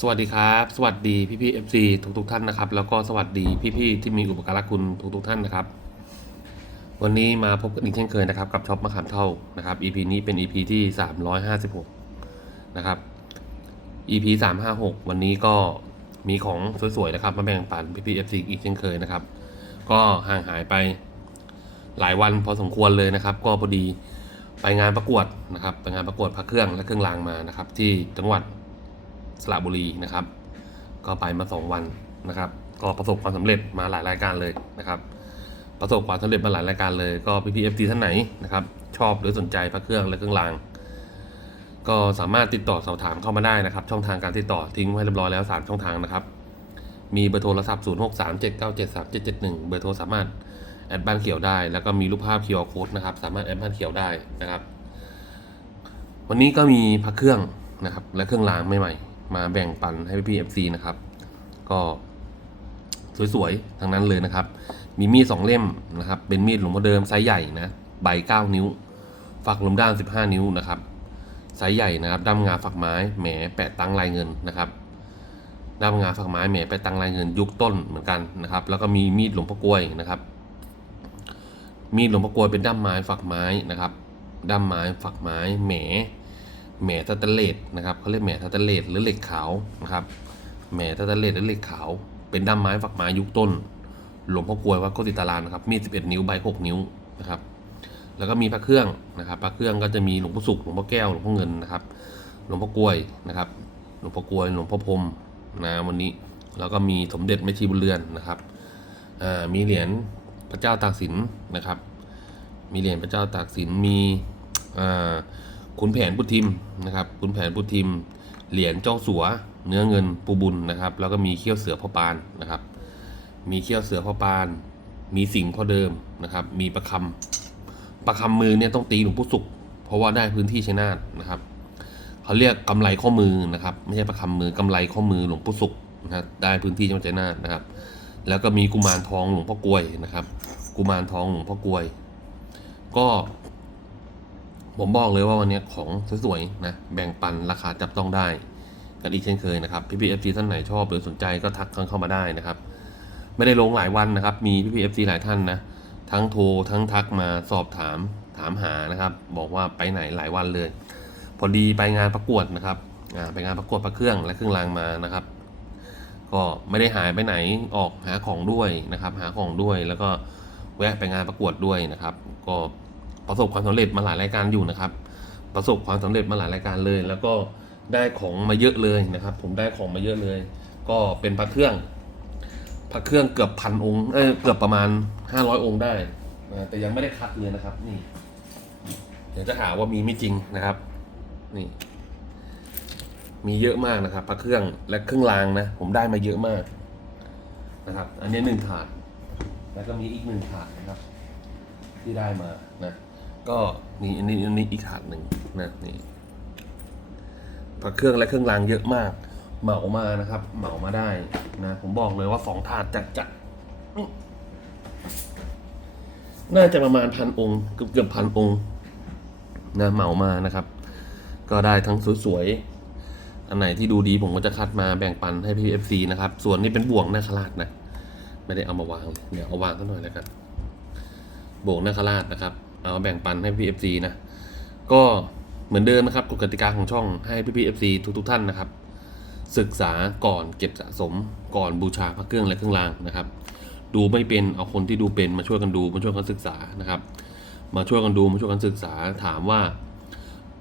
สวัสดีครับ สวัสดีพี่พี่เอฟซีทุกทุกท่านนะครับ แล้วก็สวัสดีพี่พี่ที่มีอุปการะคุณทุกทุกท่านนะครับ วันนี้มาพบกันอีกเช่นเคยนะครับ กับช็อปมะขามเท่านะครับ EP นี้เป็น EP ที่356นะครับ EP 356 วันนี้ก็มีของสวยๆนะครับ มาแบ่งปันพี่พี่เอฟซีอีกเช่นเคยนะครับ ก็ห่างหายไปหลายวันพอสมควรเลยนะครับ ก็พอดีไปงานประกวดนะครับไปงานประกวดพระเครื่องและเครื่องรางมานะครับ ที่จังหวัด สระบุรีนะครับ ก็ไปมาสองวันนะครับ ก็ประสบความสำเร็จมาหลายรายการเลยนะครับ ประสบความสำเร็จมาหลายรายการเลย ก็พี่พีเอฟซีท่านไหนนะครับชอบหรือสนใจพระเครื่องและเครื่องราง ก็สามารถติดต่อสอบถามเข้ามาได้นะครับ ช่องทางการติดต่อทิ้งไว้เรียบร้อยแล้วสามช่องทางนะครับ มีเบอร์โทรศัพท์ 0 6 3 7 9 7 3 7 7 1 เบอร์โทรสามารถแอดบ้านเขียวได้ แล้วก็มีรูปภาพ QR code นะครับ สามารถแอดบ้านเขียวได้นะครับ วันนี้ก็มีพระเครื่องนะครับ และเครื่องรางใหม่ๆ มาแบ่งปันให้พี่เอฟซีนะครับ ก็สวยๆทั้งนั้นเลยนะครับ มีมีดสองเล่มนะครับ เป็นมีดหลวงพ่อเดิมไซส์ใหญ่นะใบเก้านิ้ว ฝักลมด้านสิบห้านิ้วนะครับไซส์ใหญ่นะครับด้ามงาฝักไม้แหมแปะตังลายเงินนะครับด้ามงาฝักไม้แหมแปะตังลายเงินยุคต้นเหมือนกันนะครับ แล้วก็มีมีดหลวงพ่อกล้วยนะครับ มีดหลวงพ่อกล้วยเป็นด้ามไม้ฝักไม้นะครับด้ามไม้ฝักไม้แหม แหมทัตเตเลตนะครับเขาเรียกแหมทัตเตเลตหรือเหล็กขาวนะครับแหมทัตเตเลตหรือเหล็กขาว เป็นด้ามไม้ฝักไม้ยุคต้น หลวงพ่อกลวยวัดโคติตารานนะครับมีด11 นิ้วใบ6นิ้วนะครับแล้วก็มีพระเครื่องนะครับพระเครื่องก็จะมีหลวงพ่อสุขหลวงพ่อแก้วหลวงพ่อเงินนะครับหลวงพ่อกลวยนะครับหลวงพ่อกลวยหลวงพ่อพรมนะวันนี้แล้วก็มีสมเด็จแม่ชีบุญเรือนนะครับมีเหรียญพระเจ้าตากสินนะครับ มีเหรียญพระเจ้าตากสินมีอ่า ขุนแผนพุทธิมนะครับขุนแผนพุทธิม เหรียญเจ้าสัว เนื้อเงินปูบุญนะครับ แล้วก็มีเขี้ยวเสือพ่อปานนะครับ มีเขี้ยวเสือพ่อปาน มีสิงพ่อเดิมนะครับ มีประคำประคำมือเนี่ยต้องตีหลวงปู่สุข เพราะว่าได้พื้นที่ชัยนาทนะครับเขาเรียกกำไรข้อมือนะครับ ไม่ใช่ประคำมือกำไรข้อมือหลวงปู่สุขนะครับได้พื้นที่จังหวัดชัยนาทนะครับ แล้วก็มีกุมารทองหลวงพ่อกลวยนะครับ กุมารทองหลวงพ่อกลวย ก็ ผมบอกเลยว่าวันนี้ของสวยๆนะแบ่งปันราคาจับต้องได้ กันอีกเช่นเคยนะครับพี่พีเอฟซีท่านไหนชอบหรือสนใจก็ทักกันเข้ามาได้นะครับ ไม่ได้ลงหลายวันนะครับ มีพี่พีเอฟซีหลายท่านนะทั้งโทรทั้งทักมาสอบถามถามหานะครับ บอกว่าไปไหนหลายวันเลย พอดีไปงานประกวดนะครับไปงานประกวดพระเครื่องและเครื่องรางมานะครับ ก็ไม่ได้หายไปไหนออกหาของด้วยนะครับ หาของด้วยแล้วก็แวะไปงานประกวดด้วยนะครับ ก็ ประสบความสำเร็จมาหลายรายการอยู่นะครับ ประสบความสำเร็จมาหลายรายการเลย แล้วก็ได้ของมาเยอะเลยนะครับ ผมได้ของมาเยอะเลย ก็เป็นพระเครื่อง พระเครื่องเกือบพันองค์เอ้ยเกือบประมาณห้าร้อยองค์ได้แต่ยังไม่ได้คัดเลยนะครับ นี่ เดี๋ยวจะหาว่ามีไม่จริงนะครับ นี่ มีเยอะมากนะครับ พระเครื่องและเครื่องรางนะผมได้มาเยอะมากนะครับ อันนี้หนึ่งถาด แล้วก็มีอีกหนึ่งถาดนะครับ ที่ได้มา ก็นี่อันนี้อันนี้อีกถาดหนึ่งนะนี่พระเครื่องและเครื่องรางเยอะมาก เหมามานะครับ เหมามาได้นะผมบอกเลยว่าสองถาดจัดจัดน่าจะประมาณพันองค์เกือบเกือบพันองค์นะเหมามานะครับ ก็ได้ทั้งสวยๆอันไหนที่ดูดีผมก็จะคัดมาแบ่งปันให้พี่เอฟซีนะครับ ส่วนนี้เป็นบ่วงนาคราชนะ ไม่ได้เอามาวางเดี๋ยวเอาวางสักหน่อยแล้วกันโบกนาคราชนะครับ เอาแบ่งปันให้พี่เอฟซีนะ ก็เหมือนเดิมนะครับกฎกติกาของช่องให้พี่พี่เอฟซีทุกๆท่านนะครับ ศึกษาก่อนเก็บสะสมก่อนบูชาพระเครื่องและเครื่องรางนะครับ ดูไม่เป็นเอาคนที่ดูเป็นมาช่วยกันดูมาช่วยกันศึกษานะครับ มาช่วยกันดูมาช่วยกันศึกษาถามว่า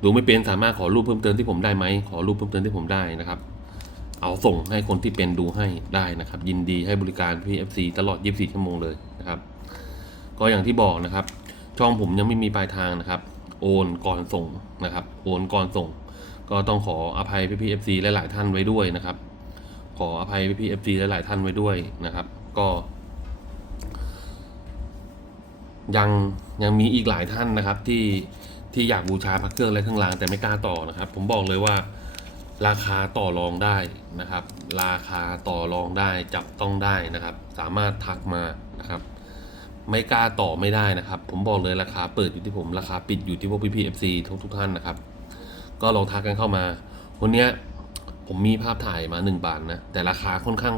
ดูไม่เป็นสามารถขอรูปเพิ่มเติมที่ผมได้ไหมขอรูปเพิ่มเติมที่ผมได้นะครับเอาส่งให้คนที่เป็นดูให้ได้นะครับ ยินดีให้บริการพี่ FC ตลอด 24 ชั่วโมงเลยนะครับ ก็อย่างที่บอกนะครับ ช่องผมยังไม่มีปลายทางนะครับ โอนก่อนส่งนะครับ โอนก่อนส่ง ก็ต้องขออภัยพี่พีเอฟซีหลายๆท่านไว้ด้วยนะครับ ขออภัยพี่พีเอฟซีหลายๆท่านไว้ด้วยนะครับ ก็ ยังยังมีอีกหลายท่านนะครับ ที่ที่อยากบูชาพระเครื่องและเครื่องรางแต่ไม่กล้าต่อนะครับ ผมบอกเลยว่าราคาต่อรองได้นะครับ ราคาต่อรองได้จับต้องได้นะครับ สามารถทักมานะครับ ไม่กล้าต่อไม่ได้นะครับ ผมบอกเลยราคาเปิดอยู่ที่ผมราคาปิดอยู่ที่พวกพี่พีเอฟซีทุกทุกท่านนะครับ ก็ลองทักกันเข้ามา วันนี้ผมมีภาพถ่ายมาหนึ่งบาทนะ แต่ราคาค่อนข้าง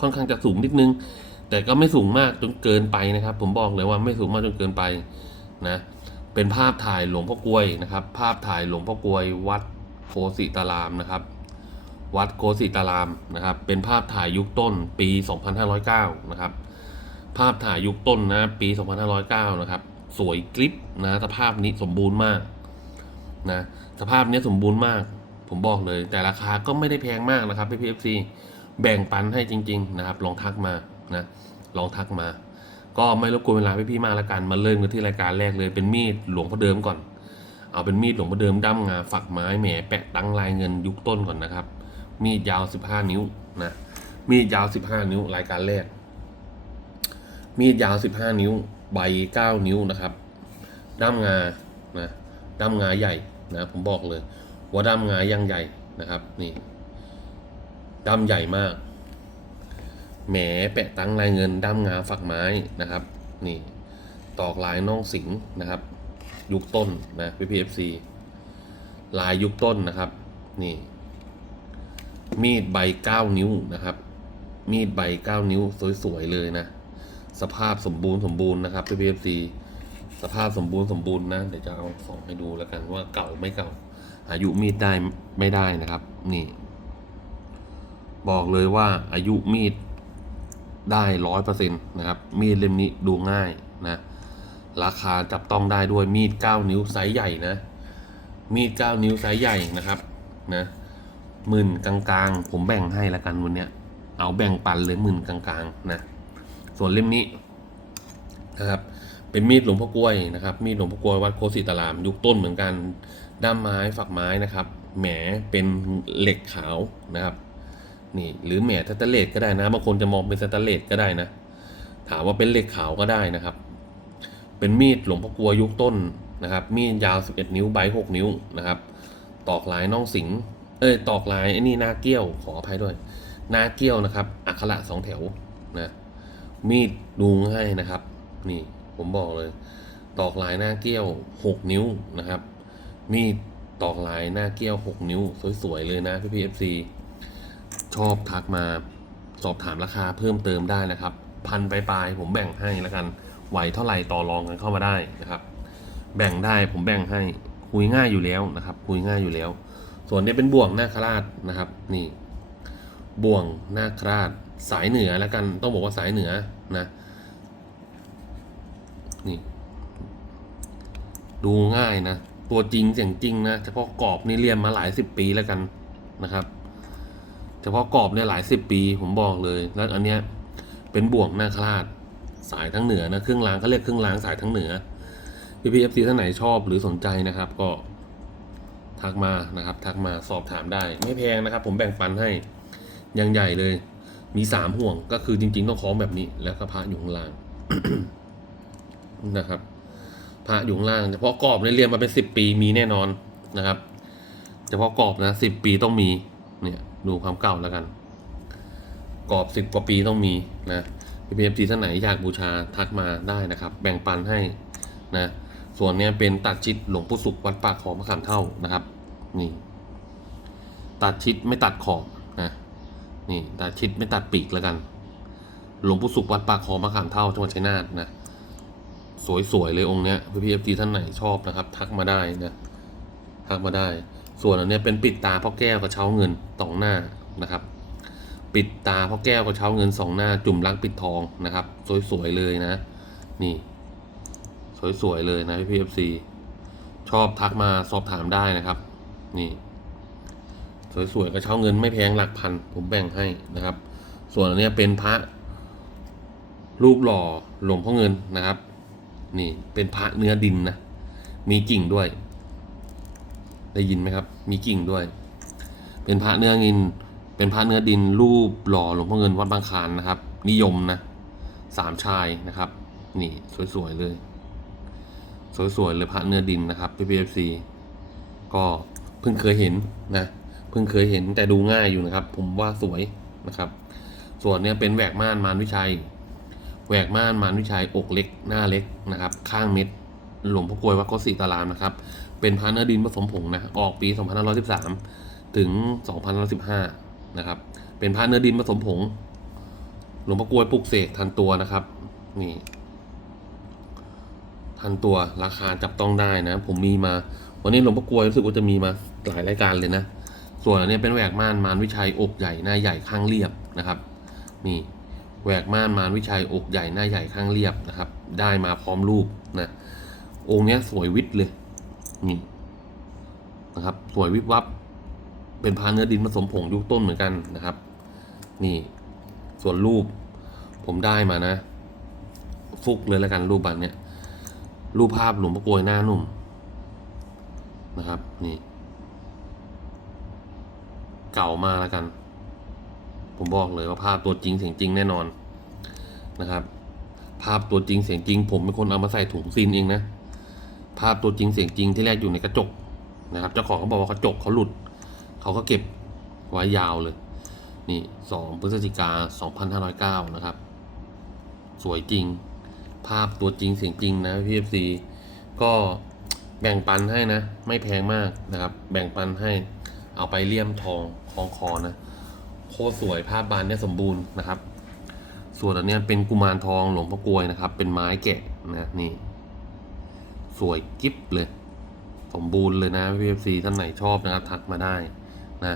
ค่อนข้างจะสูงนิดนึง แต่ก็ไม่สูงมากจนเกินไปนะครับ ผมบอกเลยว่าไม่สูงมากจนเกินไปนะ เป็นภาพถ่ายหลวงพ่อกลวยนะครับ ภาพถ่ายหลวงพ่อกลวย วัดโคสิตารามนะครับวัดโคสิตารามนะครับ เป็นภาพถ่ายยุคต้นปี 2509 นะครับ ภาพถ่ายยุคต้นนะ ปี 2509 นะครับ สวยกริปนะสภาพนี้สมบูรณ์มากนะสภาพนี้สมบูรณ์มาก ผมบอกเลย แต่ราคาก็ไม่ได้แพงมากนะครับพี่พีเอฟซีแบ่งปันให้จริง ๆ นะครับ ลองทักมานะลองทักมา ก็ไม่รบกวนเวลาพี่ๆมากละกันมาเริ่มกันที่รายการแรกเลยเป็นมีดหลวงพ่อเดิมก่อน เอาเป็นมีดหลวงพ่อเดิมด้ามงาฝักไม้แหมแปะตั้งลายเงินยุคต้นก่อนนะครับ มีดยาว 15 นิ้วนะมีดยาว 15 นิ้วรายการแรก มีดยาว 15 นิ้ว ใบ 9 นิ้วนะครับ ด้ามงา นะ ด้ามงาใหญ่นะ ผมบอกเลย ว่าด้ามงายังใหญ่นะครับ นี่ ด้ามใหญ่มาก แหมแปะตั้งลายเงิน ด้ามงาฝักไม้นะครับ นี่ ตอกลายน่องสิงนะครับ ยุคต้นนะ PPFC ลายยุคต้นนะครับ นี่ มีดใบ 9 นิ้วนะครับ มีดใบ 9 นิ้วสวยๆเลยนะ สภาพสมบูรณ์สมบูรณ์นะครับ PPFC สภาพสมบูรณ์สมบูรณ์นะ เดี๋ยวจะเอาสองให้ดูแล้วกันว่าเก่าไม่เก่า อายุมีดได้ไม่ได้นะครับ นี่ บอกเลยว่าอายุมีดได้ร้อยเปอร์เซ็นต์นะครับ มีดเล่มนี้ดูง่ายนะ ราคาจับต้องได้ด้วยมีด9นิ้วไซส์ใหญ่นะ มีด9นิ้วไซส์ใหญ่นะครับนะหมื่นกลางๆ ผมแบ่งให้ละกันวันเนี้ยเอาแบ่งปันเลยหมื่นกลางๆนะ ส่วนเล่มนี้นะครับ เป็นมีดหลวงพ่อกล้วยนะครับ มีดหลวงพ่อกล้วยวัดโคสิตาราม ยุคต้นเหมือนกัน ด้ามไม้ฝักไม้นะครับ แหมเป็นเหล็กขาวนะครับ นี่หรือแหมสแตนเลสก็ได้นะบางคนจะมองเป็นสแตนเลสก็ได้นะ ถามว่าเป็นเหล็กขาวก็ได้นะครับ เป็นมีดหลวงพ่อกลัวยุคต้นนะครับ มีดยาว 11 นิ้วใบ6นิ้วนะครับ ตอกลายน่องสิง เอ้ย ตอกลายไอ้นี่หน้าเกี้ยวขออภัยด้วย หน้าเกี้ยวนะครับ อักขระสองแถวนะ มีดดูให้นะครับ นี่ผมบอกเลย ตอกลายหน้าเกี้ยว 6 นิ้วนะครับ มีดตอกลายหน้าเกี้ยว 6 นิ้ว สวยๆเลยนะพี่พีเอฟซีชอบทักมาสอบถามราคาเพิ่มเติมได้นะครับ พันปลายผมแบ่งให้แล้วกันไหวเท่าไหร่ต่อรองกันเข้ามาได้นะครับ แบ่งได้ผมแบ่งให้คุยง่ายอยู่แล้วนะครับ คุยง่ายอยู่แล้ว ส่วนนี้เป็นบ่วงหน้าคราดนะครับ นี่ บ่วงหน้าคราด สายเหนือแล้วกันต้องบอกว่าสายเหนือนะนี่ดูง่ายนะ ตัวจริงเสียงจริงนะเฉพาะกรอบนี่เรียนมาหลายสิบปีแล้วกันนะครับ เฉพาะกรอบเนี่ยหลายสิบปีผมบอกเลย แล้วอันเนี้ยเป็นบ่วงหน้าคราดสายทั้งเหนือนะเครื่องรางเขาเรียกเครื่องรางสายทั้งเหนือพี่พีเอฟซีท่านไหนชอบหรือสนใจนะครับ ก็ทักมานะครับ ทักมาสอบถามได้ ไม่แพงนะครับ ผมแบ่งปันให้ยังใหญ่เลย มีสามห่วงก็คือจริง ๆ ต้องคล้องแบบนี้ แล้วก็พระอยู่ข้างล่างนะครับ พระอยู่ข้างล่างเฉพาะกรอบเนี่ยเรียนมาเป็นสิบปีมีแน่นอนนะครับเฉพาะกรอบนะสิบปีต้องมี เนี่ยดูความเก่าแล้วกัน กรอบสิบกว่าปีต้องมีนะพีพีเอฟซีท่านไหนอยากบูชาทักมาได้นะครับ แบ่งปันให้นะส่วนเนี้ยเป็นตัดชิดหลวงปู่สุขวัดปากขอมะขามเท่านะครับ นี่ ตัดชิดไม่ตัดขอบ นี่ตัดชิดไม่ตัดปีกแล้วกัน หลวงปู่สุขวัดปากคอมะขามเท่าจังหวัดชัยนาทนะสวยๆเลยองค์เนี้ยพี่พีเอฟซีท่านไหนชอบนะครับ ทักมาได้นะทักมาได้ ส่วนอันเนี้ยเป็นปิดตาพ่อแก้วกับเช้าเงินสองหน้านะครับ ปิดตาพ่อแก้วกับเช้าเงินสองหน้า จุ่มรักปิดทองนะครับ สวยๆเลยนะ นี่ สวยๆเลยนะพี่พีเอฟซีชอบทักมาสอบถามได้นะครับ นี่ สวยๆกระเช้าเงินไม่แพงหลักพัน ผมแบ่งให้นะครับ ส่วนอันนี้เป็นพระรูปหล่อหลวงพ่อเงินนะครับ นี่เป็นพระเนื้อดินนะ มีกิ่งด้วย ได้ยินไหมครับ มีกิ่งด้วย เป็นพระเนื้อเงิน เป็นพระเนื้อดิน รูปหล่อหลวงพ่อเงินวัดบางคานนะครับ นิยมนะสามชายนะครับ นี่สวยๆเลย สวยๆเลยพระเนื้อดินนะครับ PPFC ก็เพิ่งเคยเห็นนะ เพิ่งเคยเห็นแต่ดูง่ายอยู่นะครับ ผมว่าสวยนะครับ ส่วนเนี้ยเป็นแหวกม่านมารวิชัย แหวกม่านมารวิชัยอกเล็ก หน้าเล็กนะครับ ข้างเม็ด หลวงพ่อกลวยวัดโกศิตารามนะครับ เป็นพระเนื้อดินผสมผงนะออกปี 2513 ถึงสองพันสิบห้านะครับ เป็นพระเนื้อดินผสมผง หลวงพ่อกลวยปลุกเสกทันตัวนะครับ นี่ทันตัวราคาจับต้องได้นะ ผมมีมา วันนี้หลวงพ่อกลวยรู้สึกว่าจะมีมาหลายรายการเลยนะ ส่วนอันนี้เป็นแหวกม่านมารวิชัยอกใหญ่หน้าใหญ่ข้างเรียบนะครับนี่แหวกม่านมารวิชัยอกใหญ่หน้าใหญ่ข้างเรียบนะครับ ได้มาพร้อมรูปนะองค์นี้สวยวิทย์เลยนี่นะครับสวยวิบวับ เป็นพาเนื้อดินผสมผงยุคต้นเหมือนกันนะครับ นี่ส่วนรูปผมได้มานะ ฟุกเลยแล้วกันรูปบันเนี้ยรูปภาพหลวงพ่อกลวยหน้าหนุ่มนะครับ นี่ เก่ามากแล้วกัน ผมบอกเลยว่าภาพตัวจริงเสียงจริงแน่นอนนะครับ ภาพตัวจริงเสียงจริง ผมเป็นคนเอามาใส่ถุงซีนเองนะ ภาพตัวจริงเสียงจริงที่แรกอยู่ในกระจกนะครับ เจ้าของเขาบอกว่ากระจกเขาหลุด เขาก็เก็บไว้ยาวเลย นี่สองพฤศจิกาสองพันห้าร้อยเก้านะครับ สวยจริง ภาพตัวจริงเสียงจริงนะพี่เอฟซีก็แบ่งปันให้นะ ไม่แพงมากนะครับ แบ่งปันให้เอาไปเลี่ยมทอง ล้องคอนะโคตรสวยภาพบานเนี่ยสมบูรณ์นะครับ ส่วนอันนี้เป็นกุมารทองหลวงพ่อกลวยนะครับ เป็นไม้แกะนะนี่ สวยกิ๊บเลย สมบูรณ์เลยนะพี่เอฟซีท่านไหนชอบนะครับ ทักมาได้นะ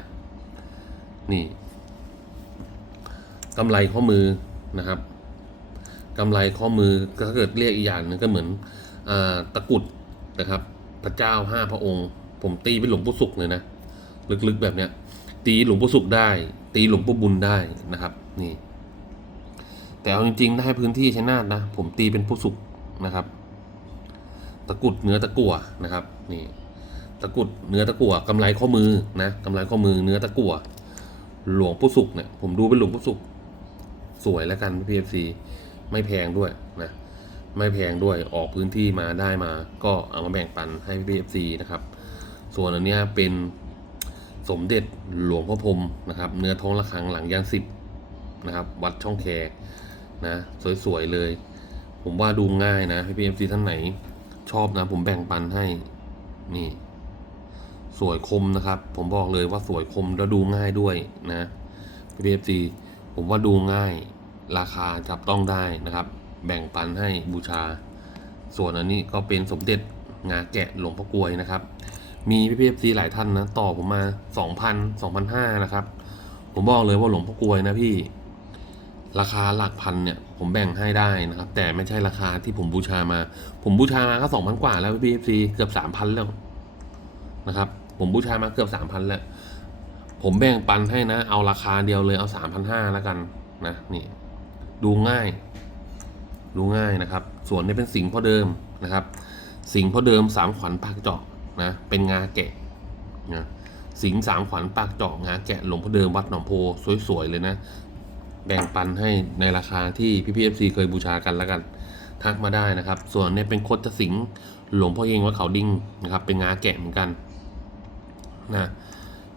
นี่กำไรข้อมือนะครับกำไรข้อมือก็ถ้าเกิดเรียกอีกอย่างหนึงก็เหมือนอตะกุดนะครับ พระเจ้าห้าพระองค์ ผมตีเป็นหลวงปู่ศุกร์เลยนะ ลึกๆแบบเนี้ย ตีหลวงปู่ศุกร์ได้ ตีหลวงปู่บุญได้นะครับนี่แต่เอาจริงๆได้พื้นที่ชัยนาทนะ ผมตีเป็นผู้ศุกร์นะครับ ตะกุดเนื้อตะกั่วนะครับนี่ตะกุดเนื้อตะกั่วกำไรข้อมือนะกำไรข้อมือเนื้อตะกั่วหลวงปู่ศุกร์เนี่ยผมดูเป็นหลวงปู่ศุกร์สวยแล้วกันพีเอฟซีไม่แพงด้วยนะไม่แพงด้วยออกพื้นที่มาได้มา ก็เอามาแบ่งปันให้พีเอฟซีนะครับ ส่วนอันนี้เป็น สมเด็จหลวงพ่อพรมนะครับ เนื้อท้องระฆังหลังยางสิบนะครับ วัดช่องแคนะสวยๆเลย ผมว่าดูง่ายนะให้พีเอฟซีท่านไหน ชอบนะ ผมแบ่งปันให้นี่ สวยคมนะครับ ผมบอกเลยว่าสวยคมแล้วดูง่ายด้วยนะพีเอฟซีผมว่าดูง่ายราคาจับต้องได้นะครับ แบ่งปันให้บูชา ส่วนอันนี้ก็เป็นสมเด็จงาแกะหลวงพ่อกลวยนะครับ มีพี่พีเอฟซีหลายท่านนะต่อผมมาสองพันสองพันห้านะครับ ผมบอกเลยว่าหลวงพ่อกลวยนะพี่ ราคาหลักพันเนี่ย ผมแบ่งให้ได้นะครับ แต่ไม่ใช่ราคาที่ผมบูชามา ผมบูชามาก็สองพันกว่าแล้วพี่เอฟซีเกือบสามพันแล้วนะครับ ผมบูชามาเกือบสามพันแล้ว ผมแบ่งปันให้นะ เอาราคาเดียวเลยเอาสามพันห้าแล้วกันนะนี่ดูง่าย ดูง่ายนะครับ ส่วนนี้เป็นสิงพ่อเดิมนะครับ สิงพ่อเดิมสามขวัญปากเจาะ นะเป็นงาแกะนะสิงสามขวัญปากจาะงาแกะหลวงพ่อเดิมวัดหนองโพสวยๆเลยนะแบ่งปันให้ในราคาที่พี่พีเอฟซีเคยบูชากันแล้วกันทักมาได้นะครับ ส่วนนี้เป็นโคดจะสิงหลวงพ่อเฮงวัดเขาดิ้งนะครับ เป็นงาแกะเหมือนกันนะ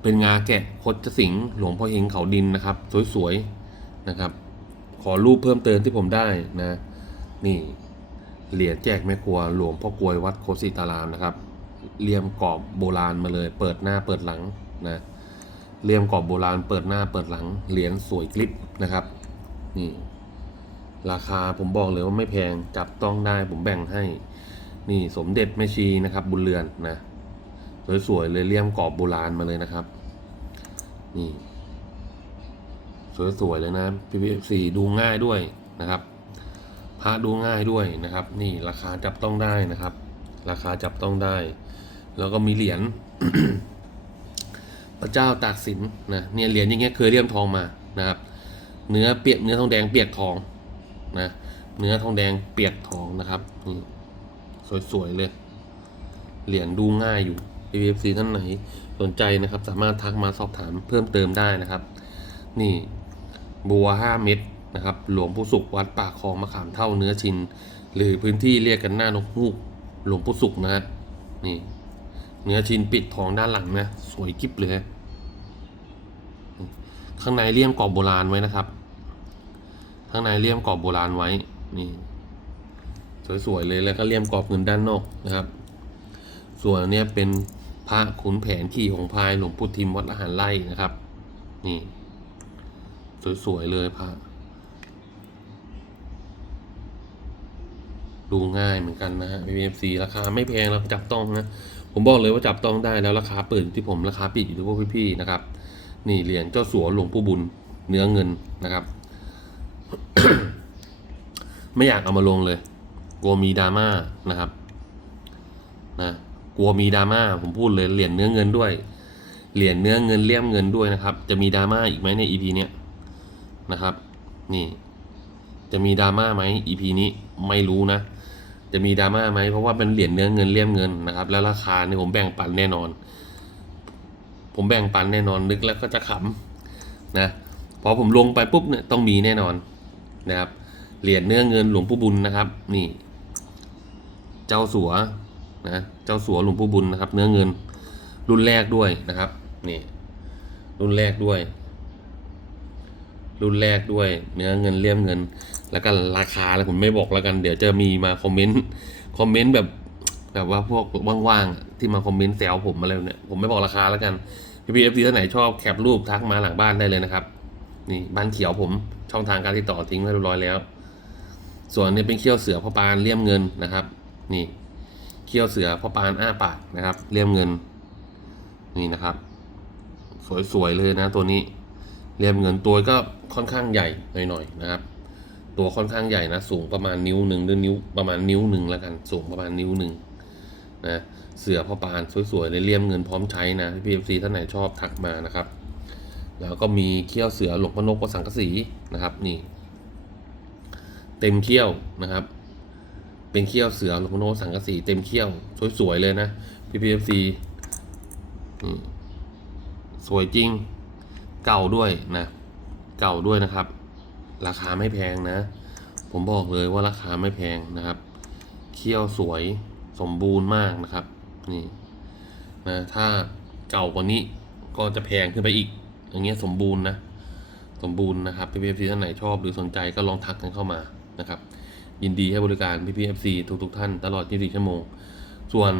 เป็นงาแกะโคดจะสิงหลวงพ่อเฮงเขาดินนะครับ สวยๆนะครับ ขอรูปเพิ่มเติมที่ผมได้นะ นี่เหรียญแจกแม่ครัวหลวงพ่อกลวยวัดโคสิตารามนะครับ เลี่ยมกรอบโบราณมาเลย เปิดหน้าเปิดหลังนะเลี่ยมกรอบโบราณ เปิดหน้าเปิดหลัง เหรียญสวยกลิบนะครับนี่ราคาผมบอกเลยว่าไม่แพงจับต้องได้ผมแบ่งให้ นี่สมเด็จแม่ชีนะครับ บุญเรือนนะสวยๆเลยเลี่ยมกรอบโบราณมาเลยนะครับ นี่ สวยๆเลยนะ PPF4 ดูง่ายด้วยนะครับพระดูง่ายด้วยนะครับ นี่ราคาจับต้องได้นะครับ ราคาจับต้องได้ แล้วก็มีเหรียญพระเจ้าตากสินนะเนี่ยเหรียญอย่างเงี้ยเคยเลี่ยมทองมานะครับ เนื้อเปียกเนื้อทองแดงเปียกทองนะเนื้อทองแดงเปียกทองนะครับนี่สวยๆเลย เหรียญดูง่ายอยู่ PPF4 ท่านไหนสนใจนะครับ สามารถทักมาสอบถามเพิ่มเติมได้นะครับ นี่บัวห้าเม็ดนะครับ หลวงปู่สุขวัดป่าคลองมะขามเท่าเนื้อชิน หรือพื้นที่เรียกกันหน้านกฮูกหลวงปู่สุขนะฮะนี่ เนื้อชิ้นปิดทองด้านหลังนะ สวยกิ๊บเลย ข้างในเลี่ยมกรอบโบราณไว้นะครับ ข้างในเลี่ยมกรอบโบราณไว้ นี่ สวยๆเลยแล้วก็เลี่ยมกรอบเงินด้านนอกนะครับ ส่วนนเนี้ยเป็นพระขุนแผนขี่หงพายหลวงปู่ทิมวัดอาหารไร่นะครับ นี่ สวยๆเลยพระ ดูง่ายเหมือนกันนะฮะ VFC ราคาไม่แพงแล้วจับต้องนะ ผมบอกเลยว่าจับต้องได้แล้วราคาเปิดอยู่ที่ผมราคาปิดอยู่ที่พวกพี่ๆนะครับ นี่เหรียญเจ้าสัวหลวงปู่บุญเนื้อเงินนะครับ ไม่อยากเอามาลงเลย กลัวมีดราม่านะครับ นะกลัวมีดราม่าผมพูดเลยเหรียญเนื้อเงินด้วยเหรียญเนื้อเงินเลี่ยมเงินด้วยนะครับ จะมีดราม่าอีกไหมใน EP เนี้ยนะครับ นี่ จะมีดราม่าไหม EP นี้ไม่รู้นะ จะมีดราม่าไหมเพราะว่าเป็นเหรียญเนื้อเงินเลี่ยมเงินนะครับ แล้วราคาเนี่ยผมแบ่งปันแน่นอน ผมแบ่งปันแน่นอนนึกแล้วก็จะขำนะพอผมลงไปปุ๊บเนี่ยต้องมีแน่นอนนะครับเหรียญเนื้อเงินหลวงปู่บุญนะครับ นี่ เจ้าสัวนะเจ้าสัวหลวงปู่บุญนะครับ เนื้อเงิน รุ่นแรกด้วยนะครับ นี่ รุ่นแรกด้วย รุ่นแรกด้วย เนื้อเงินเลี่ยมเงิน แล้วก็ราคาแล้วผมไม่บอกแล้วกัน เดี๋ยวจะมีมาคอมเมนต์คอมเมนต์แบบแบบว่าพวกว่างๆที่มาคอมเมนต์แซวผมอะไรเนี่ยผมไม่บอกราคาแล้วกันพี่พีเอฟซีท่านไหนชอบแคปรูปทักมาหลังบ้านได้เลยนะครับ นี่บ้านเขียวผมช่องทางการติดต่อทิ้งไว้เรียบร้อยแล้ว ส่วนนี้เป็นเขี้ยวเสือพ่อปานเลี่ยมเงินนะครับ นี่เขี้ยวเสือพ่อปานอ้าปากนะครับ เลี่ยมเงิน นี่นะครับ สวยๆเลยนะตัวนี้เลี่ยมเงินตัวก็ค่อนข้างใหญ่หน่อยๆนะครับ ตัวค่อนข้างใหญ่นะ สูงประมาณนิ้วหนึ่งหรือนิ้วประมาณนิ้วหนึ่งแล้วกัน สูงประมาณนิ้วหนึ่งนะเสือพ่อปานสวยๆเลยเลี่ยมเงินพร้อมใช้นะพี่เอฟซีท่านไหนชอบทักมานะครับ แล้วก็มีเขี้ยวเสือหลวงพนกประสังกสีนะครับนี่ เต็มเขี้ยวนะครับ เป็นเขี้ยวเสือหลวงพนกสังกสีเต็มเขี้ยวสวยๆเลยนะพี่พีเอฟซีสวยจริง เก่าด้วยนะ เก่าด้วยนะครับ ราคาไม่แพงนะ ผมบอกเลยว่าราคาไม่แพงนะครับเขี้ยวสวยสมบูรณ์มากนะครับ นี่นะถ้าเก่ากว่านี้ก็จะแพงขึ้นไปอีก อย่างเงี้ยสมบูรณ์นะ สมบูรณ์นะครับพี่พีเอฟซีท่านไหนชอบหรือสนใจก็ลองทักกันเข้ามานะครับ ยินดีให้บริการพี่พีเอฟซีทุกๆท่านตลอด 24 ชั่วโมง ส่วน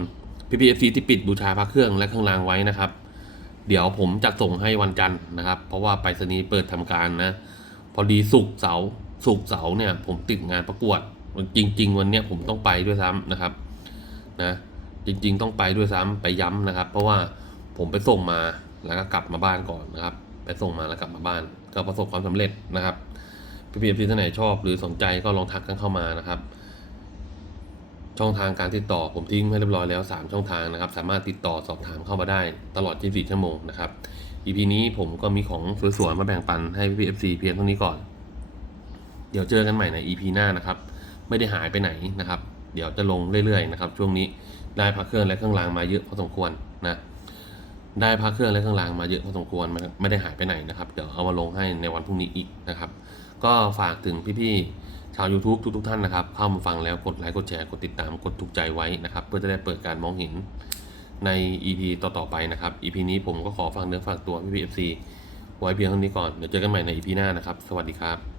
พี่พีเอฟซีที่ปิดบูชาพระเครื่องและเครื่องรางไว้นะครับ เดี๋ยวผมจะส่งให้วันจันทร์นะครับ เพราะว่าไปรษณีย์เปิดทำการนะ พอดีสุกเสาสุกเสาเนี่ย ผมติดงานประกวดจริง ๆ วันเนี้ยผมต้องไปด้วยซ้ำนะครับนะจริง ๆ ต้องไปด้วยซ้ำไปย้ำนะครับ เพราะว่าผมไปส่งมาแล้วก็กลับมาบ้านก่อนนะครับ ไปส่งมาแล้วกลับมาบ้าน ก็ประสบความสำเร็จนะครับพี่พีเอฟซีท่านไหนชอบ หรือสนใจก็ลองทักกันเข้ามานะครับ ช่องทางการติดต่อผมทิ้งให้เรียบร้อยแล้ว 3 ช่องทางนะครับ สามารถติดต่อสอบถามเข้ามาได้ตลอด 24 ชั่วโมงนะครับ EP นี้ผมก็มีของสวยๆมาแบ่งปันให้พี่พีเอฟซีเพียงเท่านี้ก่อน เดี๋ยวเจอกันใหม่ใน EP หน้านะครับ ไม่ได้หายไปไหนนะครับ เดี๋ยวจะลงเรื่อยๆนะครับ ช่วงนี้ได้พระเครื่องและเครื่องรางมาเยอะพอสมควรนะได้พระเครื่องและเครื่องรางมาเยอะพอสมควรไม่ไม่ได้หายไปไหนนะครับ เดี๋ยวเอามาลงให้ในวันพรุ่งนี้อีกนะครับ ก็ฝากถึงพี่ๆชาว YouTube ทุกๆท่านนะครับเข้ามาฟังแล้วกดไลค์กดแชร์กดติดตามกดถูกใจไว้นะครับ เพื่อจะได้เปิดการมองเห็น ใน EP ต่อ ๆ ไปนะครับ EP นี้ผมก็ขอฝากเนื้อฝากตัวพี่พีเอฟซีไว้เพียงเท่านี้ก่อน เดี๋ยวเจอกันใหม่ใน EP หน้านะครับ สวัสดีครับ